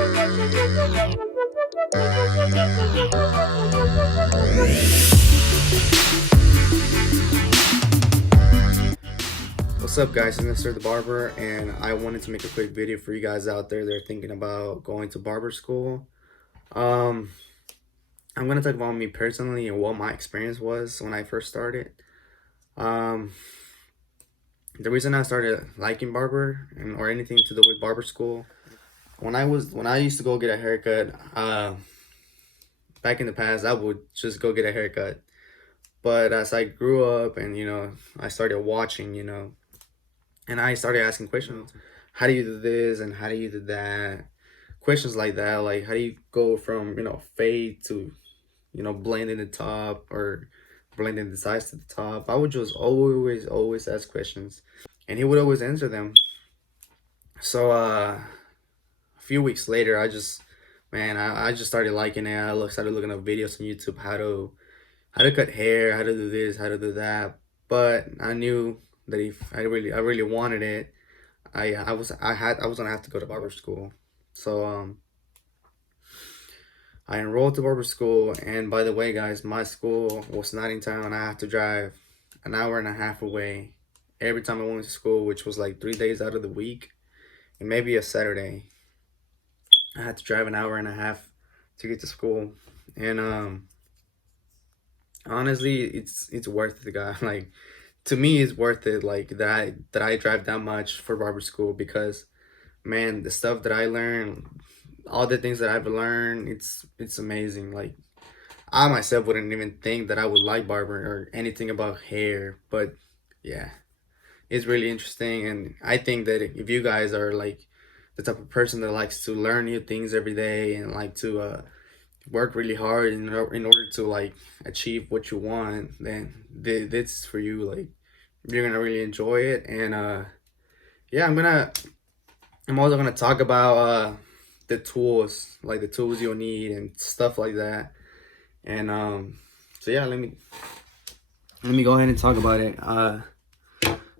What's up guys, it's Mr. The Barber, and I wanted to make a quick video for you guys out there that are thinking about going to barber school. Um, I'm going to talk about me personally and what my experience was when I first started. Um, the reason I started liking barber or anything to do with barber school, when I used to go get a haircut, back in the past, I would just go get a haircut. But as I grew up and, I started watching, and I started asking questions. How do you do this and how do you do that? Questions like that, like how do you go from, fade to, blending the top or blending the sides to the top? I would just always ask questions, and he would always answer them. So a few weeks later, I just started liking it. Started looking up videos on YouTube, how to cut hair, how to do this, how to do that. But I knew that if I really wanted it, I was gonna have to go to barber school. So I enrolled to barber school, and by the way guys, my school was not in town. I had to drive an hour and a half away every time I went to school, which was like 3 days out of the week and maybe a Saturday. I had to drive an hour and a half to get to school. And honestly, it's worth it, guy. Like, to me, it's worth it, like that I drive that much for barber school, because man, the stuff that I learned, all the things that I've learned, it's amazing. Like, I myself wouldn't even think that I would like barber or anything about hair, but yeah, it's really interesting. And I think that if you guys are like the type of person that likes to learn new things every day and like to work really hard in order to like achieve what you want, then this is for you. Like, you're gonna really enjoy it. And yeah, I'm also gonna talk about the tools, like the tools you'll need and stuff like that. And so yeah, let me go ahead and talk about it. I'm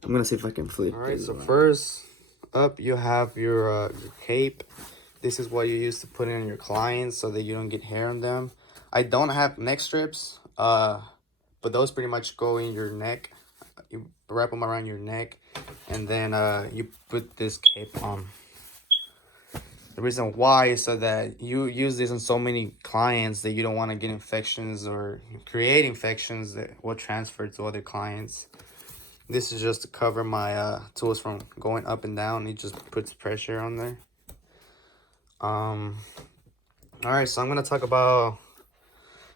gonna see if I can flip. All right, so first up, you have your cape. This is what you use to put in your clients so that you don't get hair on them. I don't have neck strips, but those pretty much go in your neck. You wrap them around your neck, and then you put this cape on. The reason why is so that you use this on so many clients that you don't want to get infections or create infections that will transfer to other clients. This is just to cover my tools from going up and down. It just puts pressure on there. All right, so I'm gonna talk about,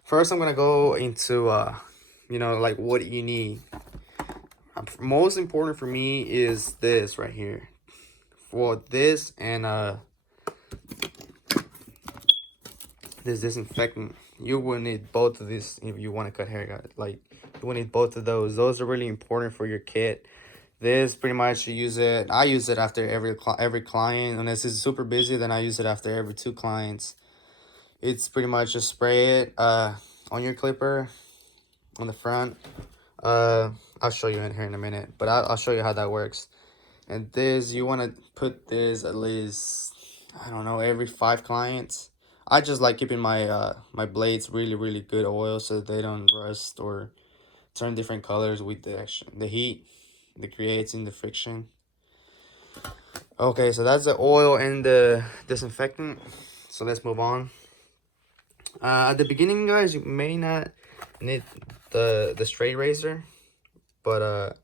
first I'm gonna go into like what you need. Most important for me is this right here. For this and this disinfectant, you will need both of these if you want to cut hair, guys. Like, you will need both of those are really important for your kit. This pretty much, you use it, I use it after every client. Unless it's super busy, then I use it after every 2 clients. It's pretty much just spray it on your clipper on the front. I'll show you in here in a minute, but I'll show you how that works. And this, you want to put this at least, I don't know, every 5 clients. I just like keeping my my blades really good oil so that they don't rust or turn different colors with the heat that creates in the friction. Okay, so that's the oil and the disinfectant. So let's move on. At the beginning, guys, you may not need the straight razor, but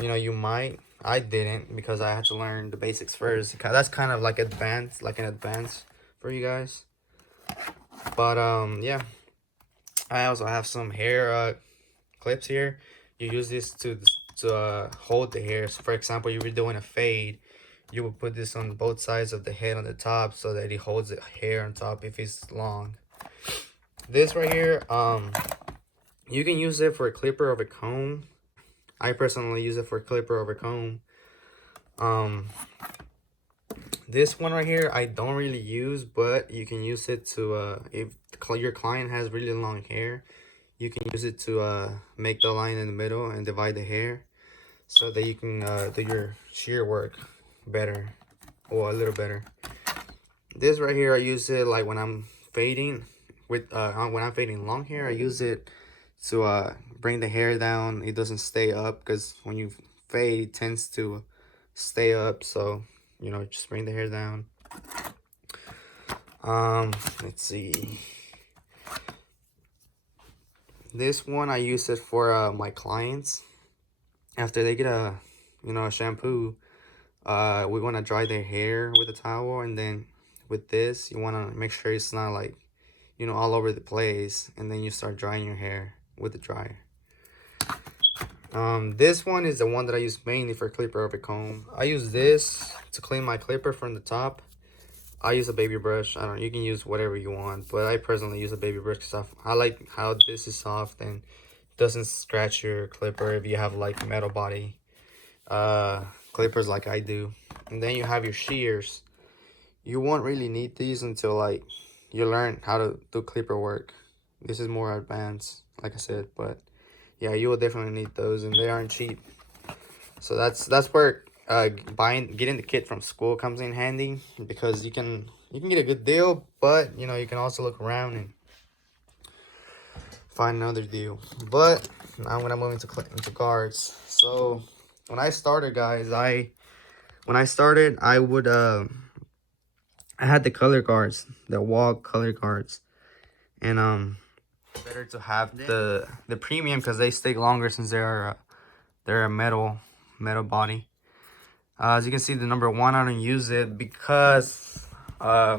you might. I didn't, because I had to learn the basics first. That's kind of like advanced, like an advance for you guys. But yeah, I also have some hair clips here. You use this to hold the hair. So for example, you were doing a fade, you would put this on both sides of the head on the top so that it holds the hair on top if it's long. This right here, you can use it for a clipper of a comb. I personally use it for a clipper of a comb. This one right here, I don't really use, but you can use it to, if your client has really long hair, you can use it to make the line in the middle and divide the hair so that you can do your shear work better, or a little better. This right here, I use it like when I'm fading when I'm fading long hair. I use it to bring the hair down. It doesn't stay up because when you fade, it tends to stay up. So just bring the hair down. Let's see. This one I use it for my clients after they get a shampoo. We want to dry their hair with a towel, and then with this, you want to make sure it's not like all over the place, and then you start drying your hair with the dryer. This one is the one that I use mainly for clipper over comb. I use this to clean my clipper from the top. I use a baby brush. I don't. You can use whatever you want, but I personally use a baby brush because I like how this is soft and doesn't scratch your clipper if you have like metal body clippers like I do. And then you have your shears. You won't really need these until like you learn how to do clipper work. This is more advanced, like I said, but yeah, you will definitely need those, and they aren't cheap. So that's where getting the kit from school comes in handy, because you can get a good deal, but you can also look around and find another deal. But now I'm gonna move into guards. So when I started, guys, I would I had the color guards, the wall color guards, and better to have the premium because they stick longer since they're a metal body. As you can see, the number one, I don't use it because uh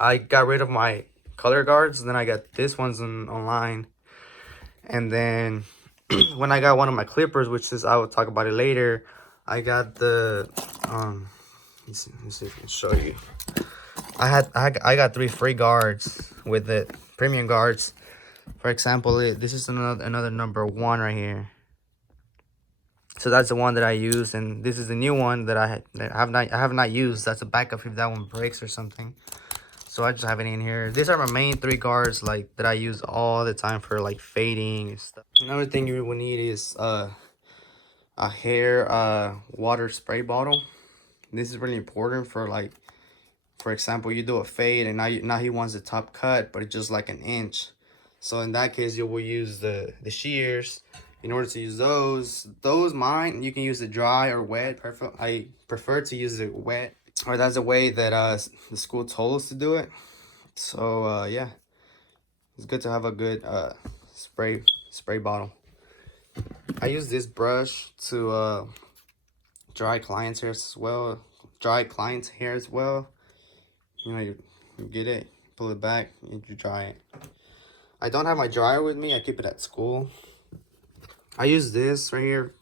I got rid of my color guards. Then I got this ones online, and then when I got one of my clippers, which is I will talk about it later, I got the let's see if I can show you. I got 3 free guards with it, premium guards. For example, this is another number one right here. So that's the one that I use, and this is the new one that I have not used. That's a backup if that one breaks or something. So I just have it in here. These are my main 3 guards like that I use all the time for like fading and stuff. Another thing you will need is a hair water spray bottle. This is really important for like, for example, you do a fade and now he wants the top cut, but it's just like an inch. So in that case, you will use the shears. In order to use those mine, you can use it dry or wet. I prefer to use it wet, or that's the way that the school told us to do it. So yeah, it's good to have a good spray bottle. I use this brush to dry clients' hair as well. Dry clients' hair as well. You get it, pull it back, and you dry it. I don't have my dryer with me. I keep it at school. I use this right here.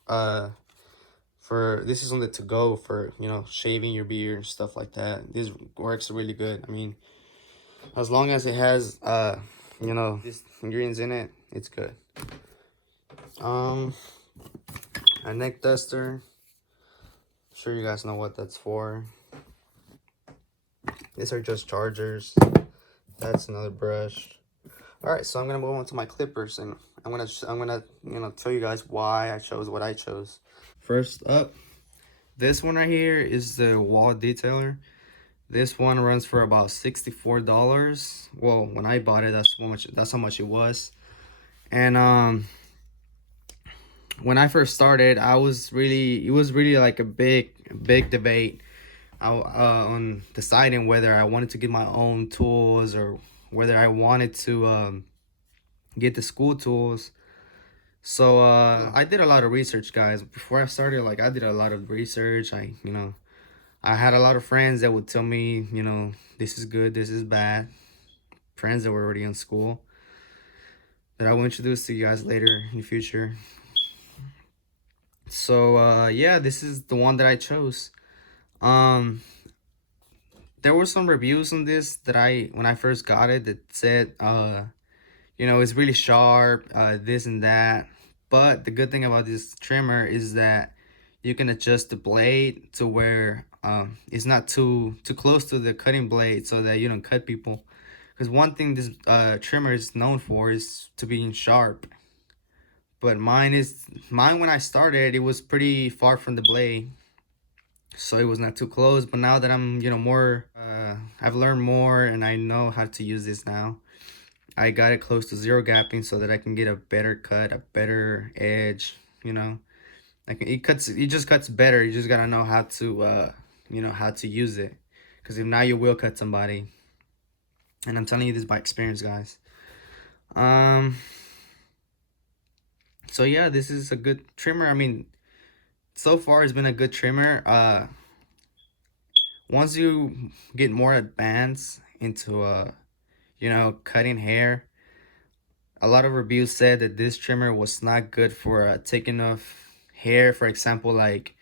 This is on the to go for shaving your beard and stuff like that. This works really good. I mean, as long as it has these ingredients in it, it's good. A neck duster. I'm sure you guys know what that's for. These are just chargers. That's another brush. All right, so I'm gonna move on to my clippers, and I'm gonna tell you guys why I chose what I chose. First up, this one right here is the wall detailer. This one runs for about $64. Well, when I bought it, that's how much it was. And when I first started, it was really like a big debate on deciding whether I wanted to get my own tools or whether I wanted to get the school tools. So I did a lot of research, guys. Before I started, like I did a lot of research. I had a lot of friends that would tell me, this is good, this is bad. Friends that were already in school that I will introduce to you guys later in the future. So yeah, this is the one that I chose. There were some reviews on this that when I first got it, that said it's really sharp, this and that. But the good thing about this trimmer is that you can adjust the blade to where it's not too close to the cutting blade, so that you don't cut people. Because one thing this trimmer is known for is to being sharp. But mine when I started, it was pretty far from the blade, so it was not too close. But now that I'm more I've learned more and I know how to use this now. I got it close to zero gapping so that I can get a better cut, a better edge, you know. Like it just cuts better. You just gotta know how to how to use it. Because if not, you will cut somebody. And I'm telling you this by experience, guys. Um so yeah, this is a good trimmer. I mean, so far it's been a good trimmer. Once you get more advanced into cutting hair, a lot of reviews said that this trimmer was not good for taking off hair. For example, like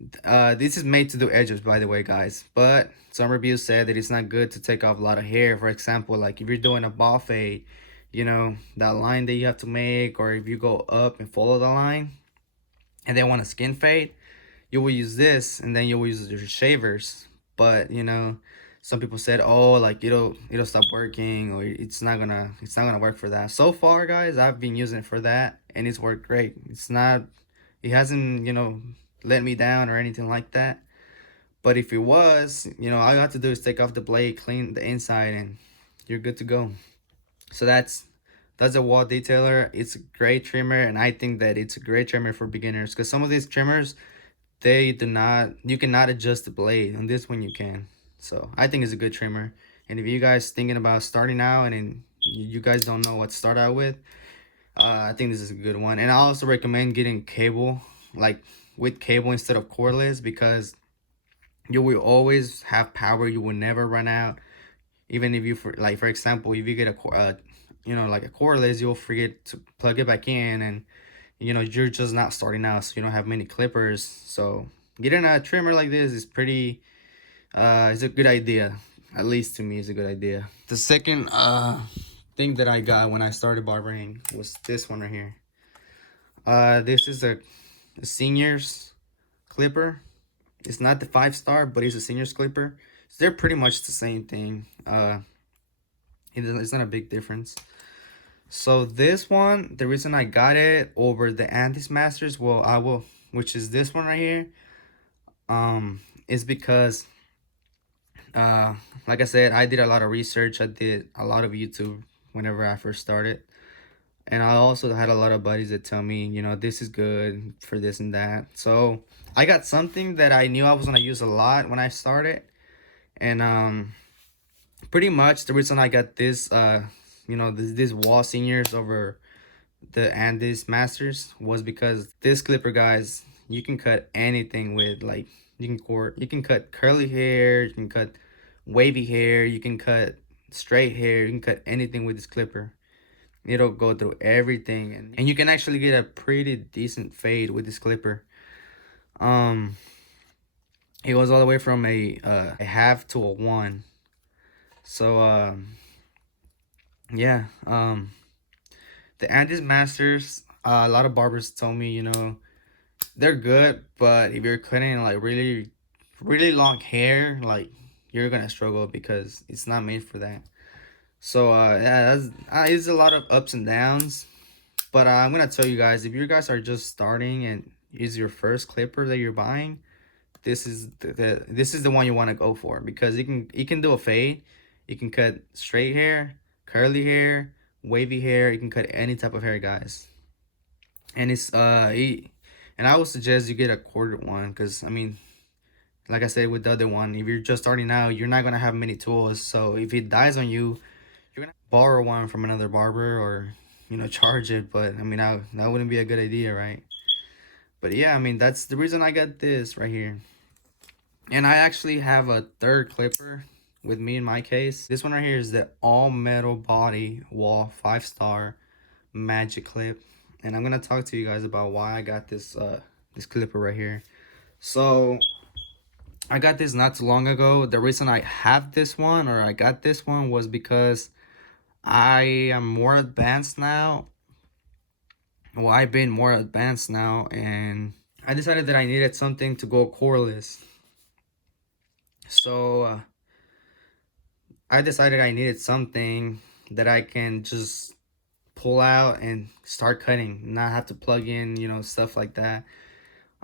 this is made to do edges, by the way, guys, but some reviews said that it's not good to take off a lot of hair. For example, like if you're doing a ball fade, that line that you have to make, or if you go up and follow the line and then want a skin fade, you will use this and then you will use your shavers. But some people said, oh, like it'll stop working, or it's not gonna work for that. So far, guys, I've been using it for that and it's worked great. It hasn't let me down or anything like that. But if it was, all you have to do is take off the blade, clean the inside, and you're good to go. So that's a wall detailer. It's a great trimmer, and I think that it's a great trimmer for beginners, because some of these trimmers, you cannot adjust the blade. On this one you can. So I think it's a good trimmer. And if you guys thinking about starting out and then you guys don't know what to start out with, I think this is a good one. And I also recommend getting cable, like with cable instead of cordless, because you will always have power. You will never run out. Even if for example, if you get like a cordless, you'll forget to plug it back in, and you're just not starting out, so you don't have many clippers. So getting a trimmer like this is pretty it's a good idea. At least to me, it's a good idea. The second thing that I got when I started barbering was this one right here. This is a seniors clipper. It's not the 5-star, but it's a seniors clipper. So they're pretty much the same thing. It's not a big difference. So this one, the reason I got it over the Andes Masters, which is this one right here, is because like I said, I did a lot of research. I did a lot of YouTube whenever I first started. And I also had a lot of buddies that tell me, this is good for this and that. So I got something that I knew I was going to use a lot when I started. And pretty much the reason I got this, this wall seniors over the Andes Masters was because this clipper, guys, you can cut anything with. Like, you can cut curly hair, you can cut wavy hair, you can cut straight hair, you can cut anything with this clipper. It'll go through everything, and you can actually get a pretty decent fade with this clipper. It goes all the way from a half to a 1. So yeah, the Andes Masters, a lot of barbers told me, they're good, but if you're cutting like really really long hair, like, you're gonna struggle because it's not made for that. So yeah, it's a lot of ups and downs. But I'm gonna tell you guys, if you guys are just starting and is your first clipper that you're buying, this is the one you want to go for, because it can do a fade. You can cut straight hair, curly hair, wavy hair. You can cut any type of hair, guys. And and I would suggest you get a quarter one, because I mean, like I said with the other one, if you're just starting out, you're not gonna have many tools. So if it dies on you, you're gonna borrow one from another barber, or charge it. But I mean, that wouldn't be a good idea, right? But yeah, I mean, that's the reason I got this right here. And I actually have a third clipper with me in my case. This one right here is the all metal body wall 5-star magic clip. And I'm gonna talk to you guys about why I got this clipper right here. So I got this not too long ago. The reason I have this one, or I got this one, was because I am more advanced now. Well, I've been more advanced now, and I decided that I needed something to go cordless. So I decided I needed something that I can just pull out and start cutting, not have to plug in, stuff like that.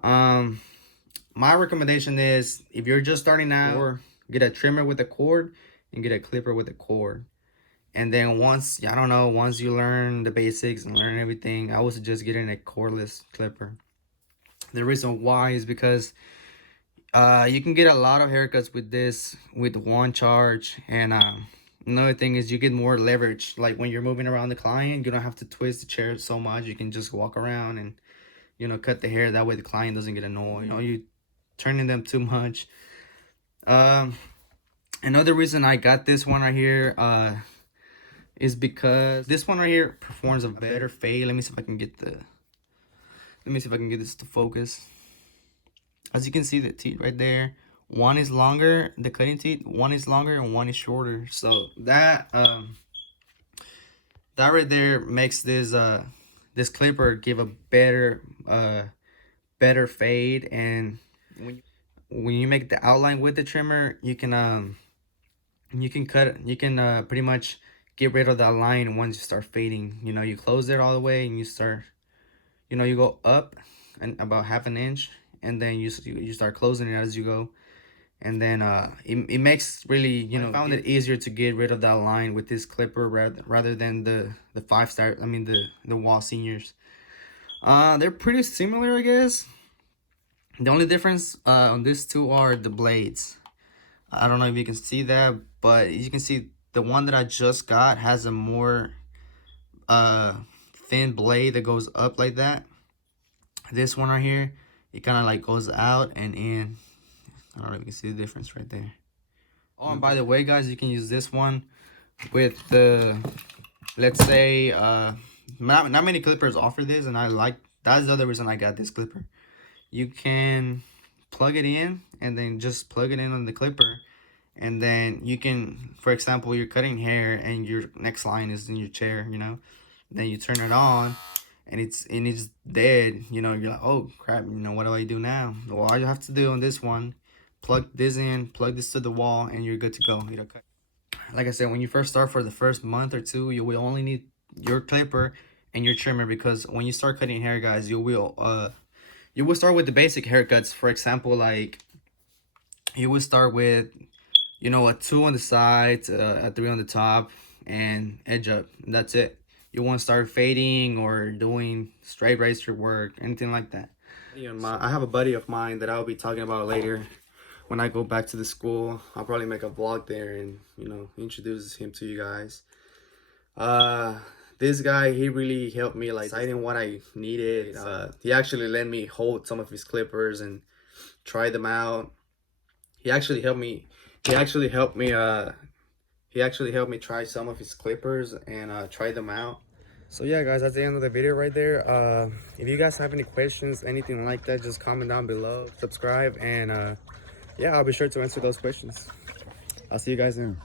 My recommendation is, if you're just starting out, or get a trimmer with a cord and get a clipper with a cord. And then once, I don't know, once you learn the basics and learn everything, I would suggest getting a cordless clipper. The reason why is because you can get a lot of haircuts with this with one charge. And another thing is you get more leverage. Like when you're moving around the client, you don't have to twist the chair so much. You can just walk around and, you know, cut the hair. That way the client doesn't get annoyed. You know, you turning them too much. Another reason I got this one right here is because this one right here performs a better fade. Let me see if I can get this to focus. As you can see, the teeth right there, one is longer, the cutting teeth, one is longer and one is shorter. So that right there makes this this clipper give a better fade. And when you make the outline with the trimmer, you can pretty much get rid of that line once you start fading. You know, you close it all the way and you start, you know, you go up and about half an inch, and then you start closing it as you go. And then it makes really, you know, I found it easier to get rid of that line with this clipper rather than the 5-star, I mean the Wall Seniors. They're pretty similar, I guess. The only difference on these two are the blades. I don't know if you can see that, but you can see the one that I just got has a more thin blade that goes up like that. This one right here, it kind of like goes out and in. I don't know if you can see the difference right there. Oh, and by the way, guys, you can use this one with the, let's say, not many clippers offer this, and that's the other reason I got this clipper. You can plug it in and then just plug it in on the clipper, and then you can, for example, you're cutting hair and your next line is in your chair, you know, then you turn it on and it's dead, you know, you're like, oh crap, you know, what do I do now? Well, all you have to do on this one, plug this in, plug this to the wall, and you're good to go. You know, like I said, when you first start, for the first month or two, you will only need your clipper and your trimmer, because when you start cutting hair, guys, you will start with the basic haircuts. For example, like you will start with, you know, a 2 on the sides, a 3 on the top, and edge up. That's it. You won't start fading or doing straight razor work, anything like that. I have a buddy of mine that I'll be talking about later. When I go back to the school, I'll probably make a vlog there and, you know, introduce him to you guys. This guy, he really helped me, like, deciding what I needed. He actually let me hold some of his clippers and try them out. He actually helped me try some of his clippers and try them out. So yeah, guys, that's the end of the video right there. If you guys have any questions, anything like that, just comment down below, subscribe, and yeah, I'll be sure to answer those questions. I'll see you guys soon.